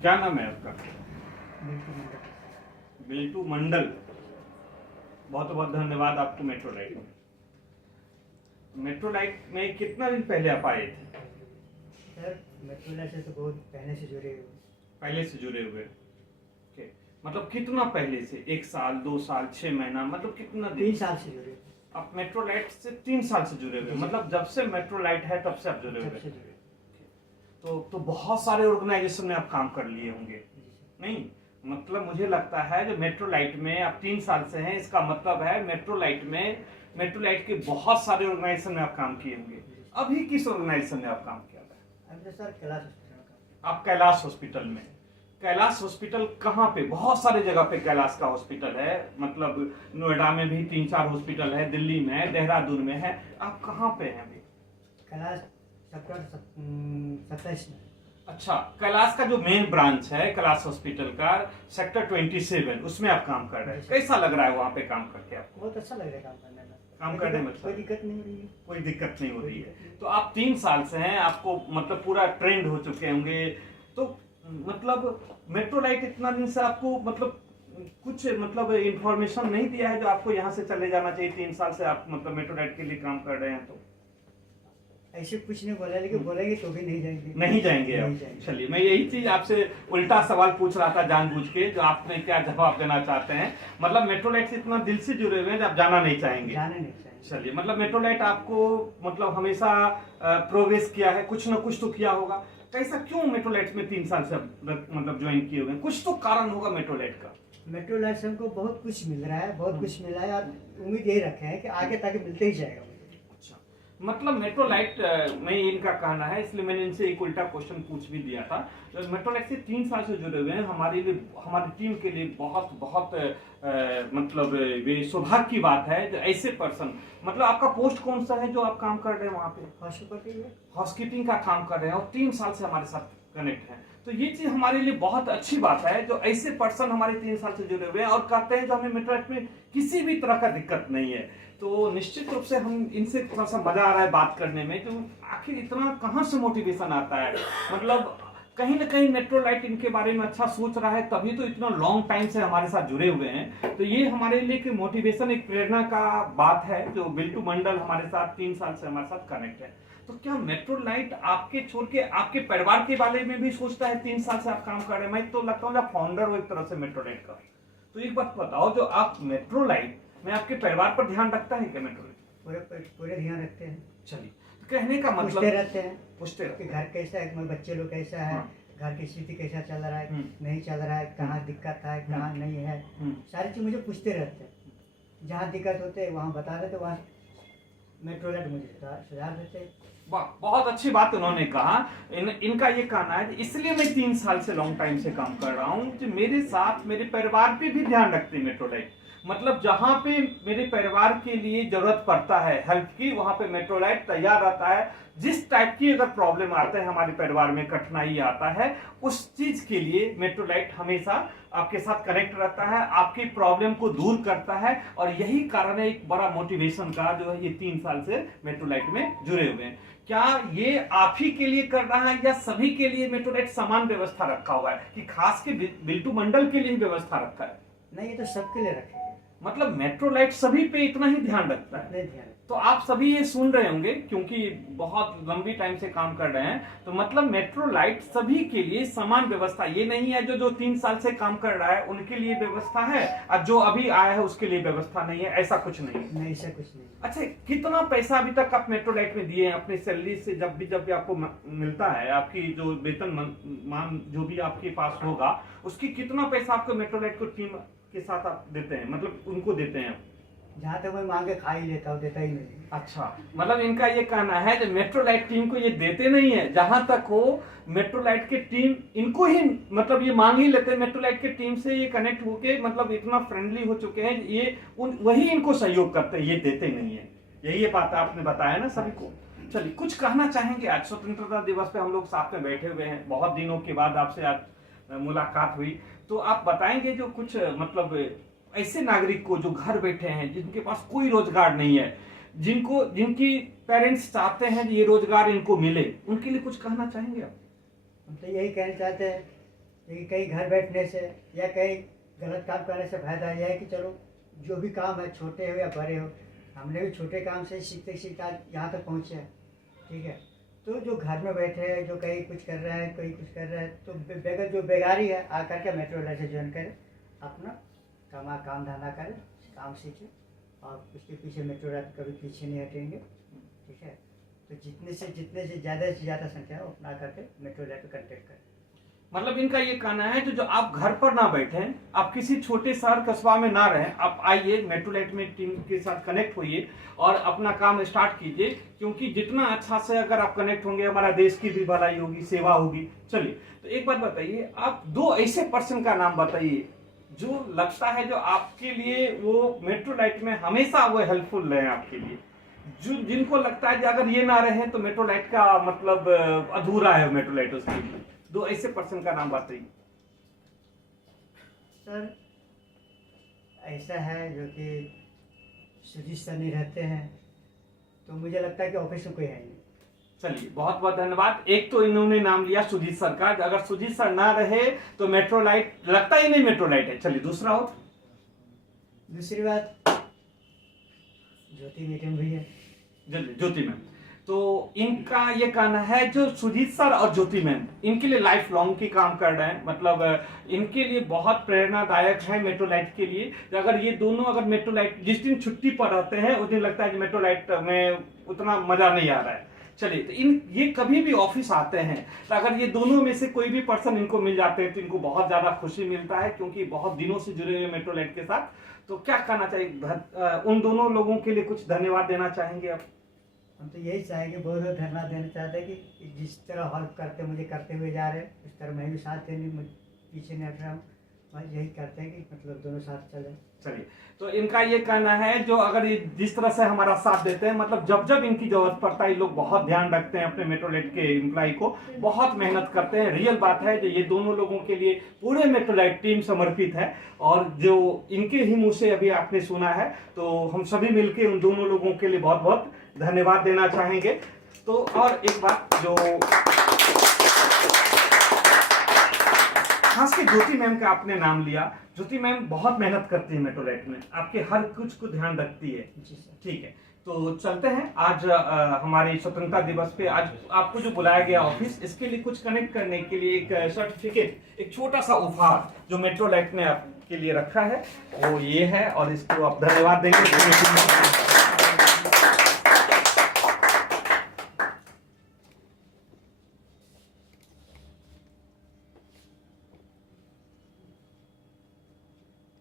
क्या नाम है आपका? बिल्टू मंडल। बहुत बहुत धन्यवाद आपको। मेट्रो लाइट में कितना दिन पहले आप आए थे? सर मेट्रो लाइट से तो बहुत पहले से जुड़े हुए। पहले से जुड़े हुए। ओके। मतलब कितना पहले से? 1 साल, 2 साल, 6 महीना, मतलब कितना दिन? 3 साल से जुड़े हुए। आप मेट्रो लाइट से 3 साल से जुड़े हुए, मतलब जब से मेट्रो लाइट है तब से आप जुड़े जब हुए। से जुड़े। तो बहुत सारे ऑर्गेनाइजेशन में आप काम कर लिए होंगे, नहीं? मतलब मुझे लगता है जो मेट्रो लाइट में आप 3 साल से हैं, इसका मतलब है मेट्रो लाइट के बहुत सारे ऑर्गेनाइजेशन में आप काम किए होंगे। अभी किस ऑर्गेनाइजेशन में आप काम किया था? अभी तो सर कैलाश हॉस्पिटल का। आप कैलाश हॉस्पिटल में। कैलाश हॉस्पिटल कहाँ पे? बहुत सारे जगह पे कैलाश का हॉस्पिटल है, मतलब नोएडा में भी 3-4 हॉस्पिटल है, दिल्ली में है, देहरादून में है। आप कहाँ पे हैं अभी? कैलाश सेक्टर 27 में। अच्छा, कैलाश का जो मेन ब्रांच है कैलाश हॉस्पिटल का, सेक्टर 27, उसमें आप काम कर रहे हैं। कैसा लग रहा है वहाँ पे काम करके आपको? बहुत अच्छा लग रहा है काम करने में। काम करने में कोई दिक्कत नहीं हो रही है। कोई दिक्कत नहीं हो रही है। तो आप 3 साल से हैं, आपको मतलब पूरा ट्रेंड हो चुके होंगे। तो मतलब मेट्रो लाइट इतना दिन से आपको मतलब कुछ मतलब इंफॉर्मेशन नहीं दिया है जो आपको यहाँ से चले जाना चाहिए? 3 साल से आप मतलब मेट्रो लाइट के लिए काम कर रहे हैं, तो ऐसे कुछ नहीं बोला, लेकिन बोलेंगे तो भी नहीं जाएंगे। नहीं जाएंगे आप? चलिए, मैं यही चीज आपसे उल्टा सवाल पूछ रहा था जानबूझ के, जो आपने क्या जवाब देना चाहते हैं। मतलब मेट्रो लाइट से इतना दिल से जुड़े हुए हैं, आप जाना नहीं चाहेंगे? जाने नहीं चाहिए। चलिए, मतलब मेट्रो लाइट आपको मतलब हमेशा प्रोग्रेस किया है, कुछ ना कुछ तो किया होगा। कैसा, क्यों मेट्रो लाइट में 3 साल से मतलब ज्वाइन किए हुए हैं? कुछ तो कारण होगा मेट्रो लाइट का। मेट्रो लाइट से हमको बहुत कुछ मिल रहा है, बहुत कुछ मिला है, और उम्मीद यही रखे हैं कि आगे तक मिलते ही जाएगा। अच्छा, मतलब मेट्रो लाइट में इनका कहना है, इसलिए मैंने इनसे एक उल्टा क्वेश्चन पूछ भी दिया था। मेट्रो लाइट से 3 साल से जुड़े हुए हैं, हमारे लिए, हमारी टीम के लिए बहुत बहुत मतलब ये सौभाग्य की बात है। जो ऐसे पर्सन, मतलब आपका पोस्ट कौन सा है जो आप काम कर रहे हैं वहाँ पे? हाउसकीपिंग का काम कर रहे हैं और 3 साल से हमारे साथ कनेक्ट है। तो ये चीज हमारे लिए बहुत अच्छी बात है, जो ऐसे पर्सन हमारे 3 साल से जुड़े हुए हैं और कहते हैं जो हमें मेट्रो लाइट में किसी भी तरह का दिक्कत नहीं है। तो निश्चित रूप से हम इनसे थोड़ा सा मजा आ रहा है बात करने में, तो आखिर इतना कहाँ से मोटिवेशन आता है? मतलब कहीं ना कहीं मेट्रो लाइट इनके बारे में अच्छा सोच रहा है, तभी तो इतना लॉन्ग टाइम से हमारे साथ जुड़े हुए हैं। तो ये हमारे लिए एक मोटिवेशन, एक प्रेरणा का बात है, जो बिल्टू मंडल हमारे साथ 3 साल से हमारे साथ कनेक्ट है। तो क्या मेट्रो लाइट आपके छोड़ के आपके परिवार के बारे में भी सोचता है? 3 साल से आप काम कर रहे हैं, मैं तो लगता हूँ फाउंडर हो एक तरह से मेट्रो लाइट का। तो एक बात बताओ, जो आप मेट्रो लाइट में आपके परिवार पर ध्यान रखता है क्या मेट्रो लाइट? पूरे ध्यान रखते हैं। चलिए, तो कहने का मतलब पूछते रहते हैं, पूछते रहते कि घर कैसा है, बच्चे लोग कैसा है, घर की स्थिति कैसा चल रहा है, नहीं चल रहा है, कहाँ दिक्कत है, कहाँ नहीं है, सारी चीज मुझे पूछते रहते हैं। जहाँ दिक्कत होते है वहाँ बता देते, वहाँ मेट्रो लाइट मुझे सुधार देते हैं। वाह, बहुत अच्छी बात उन्होंने कहा। इनका ये कहना है, इसलिए मैं 3 साल से लॉन्ग टाइम से काम कर रहा हूँ कि मेरे साथ मेरे परिवार पे भी ध्यान रखते हैं मेट्रो लाइट। मतलब जहां पे मेरे परिवार के लिए जरूरत पड़ता है हेल्प की, वहां पे मेट्रो लाइट तैयार रहता है। जिस टाइप की अगर प्रॉब्लम आता है, हमारे परिवार में कठिनाई आता है, उस चीज के लिए मेट्रो लाइट हमेशा आपके साथ कनेक्ट रहता है, आपकी प्रॉब्लम को दूर करता है। और यही कारण है एक बड़ा मोटिवेशन का, जो है ये 3 साल से मेट्रो लाइट में जुड़े हुए हैं। क्या ये आप ही के लिए कर रहा है या सभी के लिए मेट्रो लाइट समान व्यवस्था रखा हुआ है, कि खास के बिल्टू मंडल के लिए व्यवस्था रखा है? नहीं, ये तो सबके लिए रखे। मतलब मेट्रो लाइट सभी पे इतना ही ध्यान रखता है। तो आप सभी ये सुन रहे होंगे, क्योंकि बहुत लंबी टाइम से काम कर रहे हैं, तो मतलब मेट्रो लाइट सभी के लिए समान व्यवस्था, ये नहीं है जो 3 साल से काम कर रहा है उनके लिए व्यवस्था है और जो अभी आया है उसके लिए व्यवस्था नहीं है, ऐसा कुछ नहीं है। नहीं, ऐसा कुछ नहीं। अच्छा, कितना पैसा अभी तक आप मेट्रो लाइट में दिए हैं अपनी सैलरी से? जब भी आपको मिलता है, आपकी जो वेतन मान जो भी आपके पास होगा, उसकी कितना पैसा आपको मेट्रो लाइट को टीम के साथ आप देते हैं, मतलब उनको देते हैं? जहाँ तक मैं मांगे खा ही लेता हूँ, देता ही नहीं। अच्छा, मतलब इनका ये कहना है कि मेट्रो लाइट टीम को ये देते नहीं है, जहां तक हो मेट्रो लाइट की टीम इनको ही मतलब ये मांग ही लेते हैं। मेट्रो लाइट की टीम से ये कनेक्ट होके मतलब इतना फ्रेंडली हो चुके हैं, ये वही इनको सहयोग करते हैं, ये देते नहीं है। यही ये बात आपने बताया ना सभी को। चलिए, कुछ कहना चाहेंगे? आज स्वतंत्रता दिवस पे हम लोग साथ में बैठे हुए हैं, बहुत दिनों के बाद आपसे आज मुलाकात हुई, तो आप बताएंगे जो कुछ मतलब ऐसे नागरिक को जो घर बैठे हैं, जिनके पास कोई रोजगार नहीं है, जिनकी पेरेंट्स चाहते हैं ये रोजगार इनको मिले, उनके लिए कुछ कहना चाहेंगे आप? हम तो यही कहना चाहते हैं लेकिन कहीं घर बैठने से या कहीं गलत काम करने से फायदा यह है कि चलो जो भी काम है, छोटे हो या बड़े हो, हमने भी छोटे काम से सीखते सीखते आज यहाँ तक पहुँचे हैं। ठीक है, तो जो घर में बैठे हैं, जो कहीं कुछ कर रहा है, कोई कुछ कर रहा है, तो बेगर जो बेगारी है आकर के मेट्रो लाइट से ज्वाइन करे, अपना काम धंधा करे, काम सीखे और उसके पीछे मेट्रो लाइट कभी पीछे नहीं हटेंगे। ठीक है, तो जितने से ज़्यादा संख्या हो अपना करके मेट्रो लाइट पर कंटेक्ट करें। मतलब इनका ये कहना है जो आप घर पर ना बैठें, आप किसी छोटे शहर कस्बा में ना रहें, आप आइए मेट्रो लाइट में टीम के साथ कनेक्ट होइए और अपना काम स्टार्ट कीजिए, क्योंकि जितना अच्छा से अगर आप कनेक्ट होंगे हमारा देश की भी भलाई होगी, सेवा होगी। चलिए, तो एक बात बताइए, आप 2 ऐसे पर्सन का नाम बताइए जो लगता है जो आपके लिए वो मेट्रो लाइट में हमेशा वो हेल्पफुल रहे आपके लिए, जो जिनको लगता है कि अगर ये ना रहे तो मेट्रो लाइट का मतलब अधूरा है मेट्रो लाइट उसके लिए। 2 ऐसे पर्सन का नाम बताइए। सर ऐसा है जो कि सुजीत सर नहीं रहते हैं, तो मुझे लगता है कि ऑफिस में कोई है नहीं। चलिए, बहुत बहुत धन्यवाद। एक तो इन्होंने नाम लिया सुजीत सर का, अगर सुजीत सर ना रहे तो मेट्रो लाइट लगता ही नहीं मेट्रो लाइट है। चलिए, दूसरा हो। दूसरी बात, ज्योति मैडम भी है। ज्योति मैम, तो इनका ये कहना है जो सुजीत सर और ज्योति मैम इनके लिए लाइफ लॉन्ग की काम कर रहे हैं, मतलब इनके लिए बहुत प्रेरणादायक है मेट्रो लाइट के लिए। अगर ये दोनों अगर मेट्रो लाइट जिस दिन छुट्टी पर रहते हैं उस दिन लगता है कि मेट्रो लाइट में उतना मजा नहीं आ रहा है। चलिए, तो ये कभी भी ऑफिस आते हैं तो अगर ये दोनों में से कोई भी पर्सन इनको मिल जाते हैं तो इनको बहुत ज्यादा खुशी मिलता है, क्योंकि बहुत दिनों से जुड़े हुए मेट्रो लाइट के साथ। तो क्या कहना चाहिए, उन दोनों लोगों के लिए कुछ धन्यवाद देना चाहेंगे आप? हम तो यही चाहेंगे, बहुत बहुत धन्यवाद देना चाहते हैं कि जिस तरह हेल्प करते मुझे करते हुए जा रहे हैं, उस तरह मैं भी साथ देने पीछे नहीं हट रहा हूँ। बस यही करते हैं कि मतलब दोनों साथ चले। चलिए, तो इनका ये कहना है जो अगर ये जिस तरह से हमारा साथ देते हैं, मतलब जब जब इनकी जरूरत पड़ता है ये लोग बहुत ध्यान रखते हैं अपने मेट्रो लाइट के एम्प्लॉय को, बहुत मेहनत करते हैं। रियल बात है जो ये दोनों लोगों के लिए पूरे मेट्रो लाइट टीम समर्पित है, और जो इनके ही मुंह से अभी आपने सुना है, तो हम सभी मिलकर उन दोनों लोगों के लिए बहुत बहुत धन्यवाद देना चाहेंगे। तो और एक बात जो खास के ज्योति मैम का आपने नाम लिया, ज्योति मैम बहुत मेहनत करती है मेट्रो लाइट में, आपके हर कुछ को ध्यान रखती है। ठीक है, तो चलते हैं। आज हमारे स्वतंत्रता दिवस पे आज आपको जो बुलाया गया ऑफिस, इसके लिए कुछ कनेक्ट करने के लिए एक सर्टिफिकेट, एक छोटा सा उपहार जो मेट्रो लाइट ने आपके लिए रखा है वो ये है, और इसको आप धन्यवाद देंगे।